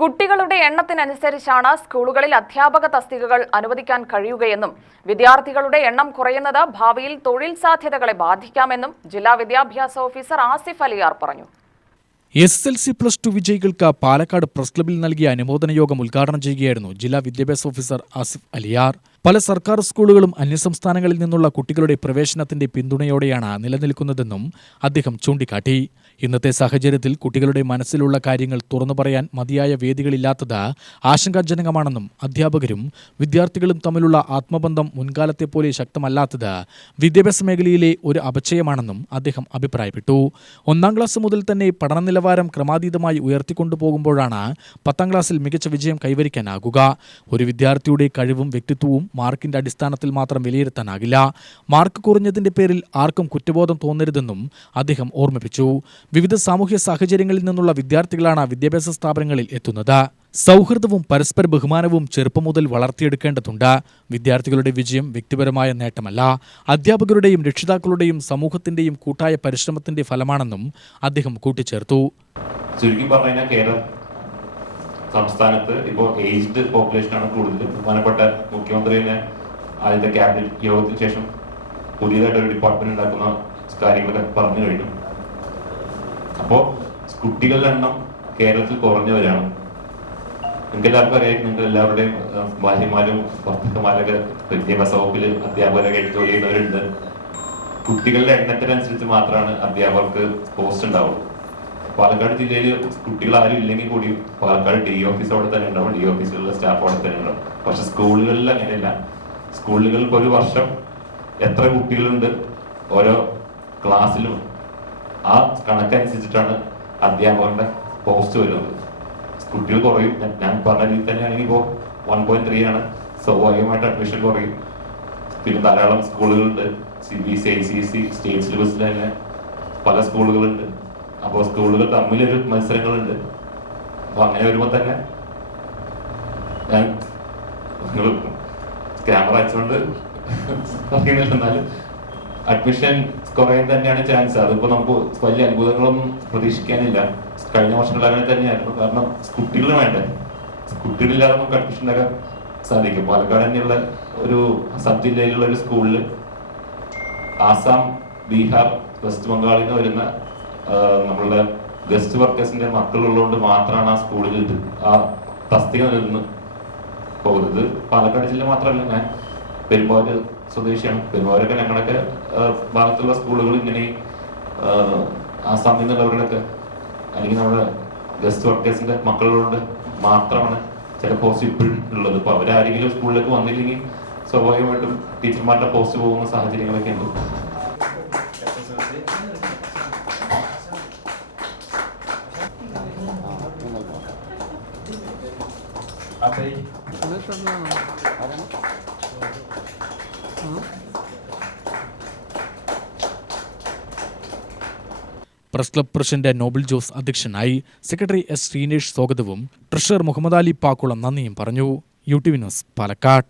കുട്ടികളുടെ എണ്ണത്തിനനുസരിച്ചാണ് സ്കൂളുകളിൽ അധ്യാപക തസ്തികകൾ അനുവദിക്കാൻ കഴിയുകയെന്നും വിദ്യാർത്ഥികളുടെ എണ്ണം കുറയുന്നത് ഭാവിയിൽ തൊഴിൽ സാധ്യതകളെ ബാധിക്കാമെന്നും ജില്ലാ വിദ്യാഭ്യാസ ഓഫീസർ ആസിഫ് അലിയാർ പറഞ്ഞു. SSLC+2 വിജയികൾക്ക് പാലക്കാട് പ്രസ് ക്ലബ്ബിൽ നൽകിയ അനുമോദന യോഗം ഉദ്ഘാടനം ചെയ്യുകയായിരുന്നു ജില്ലാ വിദ്യാഭ്യാസ ഓഫീസർ ആസിഫ് അലിയാർ. പല സർക്കാർ സ്കൂളുകളും അന്യസംസ്ഥാനങ്ങളിൽ നിന്നുള്ള കുട്ടികളുടെ പ്രവേശനത്തിന്റെ പിന്തുണയോടെയാണ് നിലനിൽക്കുന്നതെന്നും അദ്ദേഹം ചൂണ്ടിക്കാട്ടി. ഇന്നത്തെ സാഹചര്യത്തിൽ കുട്ടികളുടെ മനസ്സിലുള്ള കാര്യങ്ങൾ തുറന്നു പറയാൻ മതിയായ വേദികളില്ലാത്തത് ആശങ്കാജനകമാണെന്നും അധ്യാപകരും വിദ്യാർത്ഥികളും തമ്മിലുള്ള ആത്മബന്ധം മുൻകാലത്തെപ്പോലെ ശക്തമല്ലാത്തത് വിദ്യാഭ്യാസ മേഖലയിലെ ഒരു അപചയമാണെന്നും അദ്ദേഹം അഭിപ്രായപ്പെട്ടു. 1-ാം ക്ലാസ് മുതൽ തന്നെ പഠന നിലവാരം ക്രമാതീതമായി ഉയർത്തിക്കൊണ്ടുപോകുമ്പോഴാണ് 10ാം ക്ലാസ്സിൽ മികച്ച വിജയം കൈവരിക്കാനാകുക. ഒരു വിദ്യാർത്ഥിയുടെ കഴിവും വ്യക്തിത്വവും മാർക്കിന്റെ അടിസ്ഥാനത്തിൽ മാത്രം വിലയിരുത്താനാകില്ല. മാർക്ക് കുറഞ്ഞതിന്റെ പേരിൽ ആർക്കും കുറ്റബോധം തോന്നരുതെന്നും അദ്ദേഹം ഓർമ്മിപ്പിച്ചു. വിവിധ സാമൂഹ്യ സാഹചര്യങ്ങളിൽ നിന്നുള്ള വിദ്യാർത്ഥികളാണ് വിദ്യാഭ്യാസ സ്ഥാപനങ്ങളിൽ എത്തുന്നത്. സൗഹൃദവും പരസ്പര ബഹുമാനവും ചെറുപ്പം മുതൽ വളർത്തിയെടുക്കേണ്ടതുണ്ട്. വിദ്യാർത്ഥികളുടെ വിജയം വ്യക്തിപരമായ നേട്ടമല്ല, അധ്യാപകരുടെയും രക്ഷിതാക്കളുടെയും സമൂഹത്തിന്റെയും കൂട്ടായ പരിശ്രമത്തിന്റെ ഫലമാണെന്നും അദ്ദേഹം കൂട്ടിച്ചേർത്തു. ചുരുക്കി പറഞ്ഞാൽ കേരളം സംസ്ഥാനത്ത് ഇപ്പോൾ ഏജ്ഡ് പോപ്പുലേഷനാണ് കൂടുതൽ. ബഹുമാനപ്പെട്ട മുഖ്യമന്ത്രി തന്നെ ആദ്യത്തെ ക്യാബിനറ്റ് യോഗത്തിന് ശേഷം പുതിയതായിട്ട് ഒരു ഡിപ്പാർട്ട്മെന്റ് ഉണ്ടാക്കുന്ന കാര്യങ്ങളൊക്കെ പറഞ്ഞു കഴിഞ്ഞു. അപ്പോൾ കുട്ടികളുടെ എണ്ണം കേരളത്തിൽ കുറഞ്ഞവരാണ്. നിങ്ങൾക്ക് എല്ലാവർക്കും അറിയാം, നിങ്ങൾ എല്ലാവരുടെയും ഭാര്യമാരും ഭർത്താക്കന്മാരൊക്കെ വിദ്യാഭ്യാസ വകുപ്പിൽ അധ്യാപകരൊക്കെ ജോലി ചെയ്യുന്നവരുണ്ട്. കുട്ടികളുടെ എണ്ണത്തിനനുസരിച്ച് മാത്രമാണ് അധ്യാപകർക്ക് പോസ്റ്റ് ഉണ്ടാവുള്ളൂ. പാലക്കാട് ജില്ലയിൽ കുട്ടികൾ ആരും ഇല്ലെങ്കിൽ കൂടി പാലക്കാട് ഡി ഓഫീസ് അവിടെ തന്നെ ഉണ്ടാവും, ഡി ഓഫീസിലുള്ള സ്റ്റാഫ് അവിടെ തന്നെ ഉണ്ടാവും. പക്ഷെ സ്കൂളുകളിൽ അങ്ങനെയല്ല. സ്കൂളുകൾക്ക് ഒരു വർഷം എത്ര കുട്ടികളുണ്ട് ഓരോ ക്ലാസ്സിലും ആ കണക്കനുസരിച്ചിട്ടാണ് അധ്യാപകരുടെ പോസ്റ്റ് വരുന്നത്. കുട്ടികൾ കുറയും. ഞാൻ പറഞ്ഞ രീതിയിൽ തന്നെയാണെങ്കിൽ ഇപ്പോൾ 1.3 ആണ്. സ്വാഭാവികമായിട്ട് അഡ്മിഷൻ കുറയും. പിന്നെ ധാരാളം സ്കൂളുകളുണ്ട്. CBSE, ICSE സ്റ്റേറ്റ് സിലബസിൽ തന്നെ പല സ്കൂളുകളുണ്ട്. അപ്പോൾ സ്കൂളുകൾ തമ്മിലൊരു മത്സരങ്ങളുണ്ട്. അപ്പോൾ അങ്ങനെ വരുമ്പോൾ തന്നെ ഞാൻ ക്യാമറ അയച്ചുകൊണ്ട് പറയുന്നില്ല, എന്നാലും അഡ്മിഷൻ കുറയാൻ തന്നെയാണ് ചാൻസ്. അതിപ്പോൾ നമുക്ക് വലിയ അത്ഭുതങ്ങളൊന്നും പ്രതീക്ഷിക്കാനില്ല. കഴിഞ്ഞ വർഷങ്ങളിൽ അങ്ങനെ തന്നെയായിരുന്നു. കാരണം കുട്ടികൾ വേണ്ടേ, കുട്ടികളില്ലാതെ നമുക്ക് അഡ്മിഷൻ ഉണ്ടാക്കാൻ സാധിക്കും. പാലക്കാട് തന്നെയുള്ള ഒരു സബ് ജില്ലയിലുള്ള ഒരു സ്കൂളിൽ ആസാം, ബീഹാർ, വെസ്റ്റ് ബംഗാളിൽ നിന്ന് വരുന്ന നമ്മളുടെ ഗസ്റ്റ് വർക്കേഴ്സിന്റെ മക്കളുള്ളതുകൊണ്ട് മാത്രമാണ് ആ സ്കൂളിൽ ആ തസ്തിക നിന്ന് പോകുന്നത്. പാലക്കാട് ജില്ല മാത്രമല്ല, ഞാൻ പെരുമ്പാവൂർ സ്വദേശിയാണ്. പെരുമ്പാവൂരൊക്കെ ഞങ്ങളൊക്കെ ഭാഗത്തുള്ള സ്കൂളുകൾ ഇങ്ങനെ ആസാമിൽ നിന്നുള്ളവരുടെയൊക്കെ അല്ലെങ്കിൽ നമ്മുടെ ഗസ്റ്റ് വർക്കേഴ്സിന്റെ മക്കളുള്ളതുകൊണ്ട് മാത്രമാണ് ചില പോസ്റ്റ് ഇപ്പോഴും ഉള്ളത്. അപ്പോൾ അവരാരെങ്കിലും സ്കൂളിലേക്ക് വന്നില്ലെങ്കിൽ സ്വാഭാവികമായിട്ടും ടീച്ചർമാരുടെ പോസ്റ്റ് പോകുന്ന സാഹചര്യങ്ങളൊക്കെ ഉണ്ട്. Press club president Noble Jose അധ്യക്ഷനായി. Secretary S. ശ്രീനേഷ് സ്വാഗതവും ട്രഷറർ മുഹമ്മദ് അലി പാക്കുളം നന്ദിയും പറഞ്ഞു. UTV news, Palakkad.